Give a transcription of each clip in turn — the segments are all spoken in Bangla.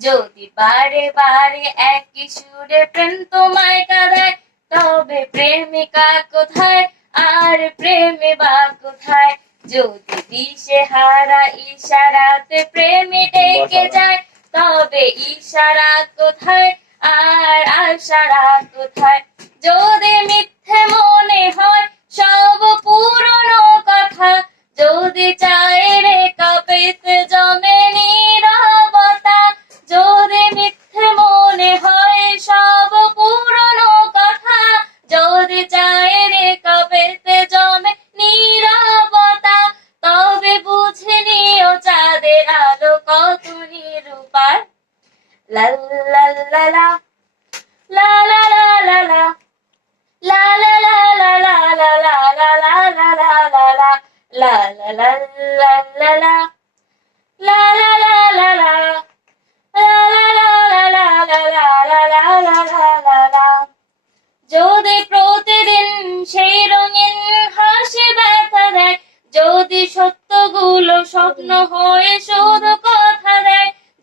যদি বারে বারে একই সুরে প্রেম তোমায় কাঁদায় তবে প্রেমিকা কোথায় আর প্রেমে বা কোথায় যদি দিশে হারা ইশারাতে প্রেমে ডেকে যায়। তবে ইশারা কোথায়? আর আশারা কোথায়? যদি মিথ্যে মনে হয় La la la la la la la la la la la la la la la la la la la La la la la la La la la la la la la la la la la la la যদি প্রতিদিন সেই রঙিন হাসি ব্যথা দেয় যদি সত্যগুলো স্বপ্ন হয়ে শুধু কথা দেয়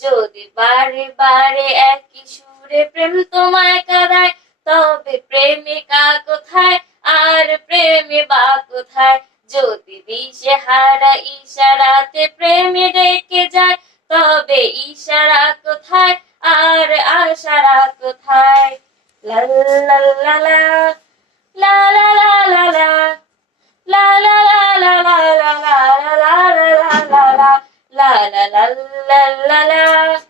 যদি বারে বারে একই সুরে প্রেম তোমায় কাঁদায়, তবে প্রেমিকা কোথায়? আর প্রেমে বা কোথায়? যদি দিশে হারা ইশারাতে প্রেমে ডেকে যায়, তবে ইশারা কোথায়? আর আশারা কোথায়? লা লা লা লা লা লা লা লা। La la la la la la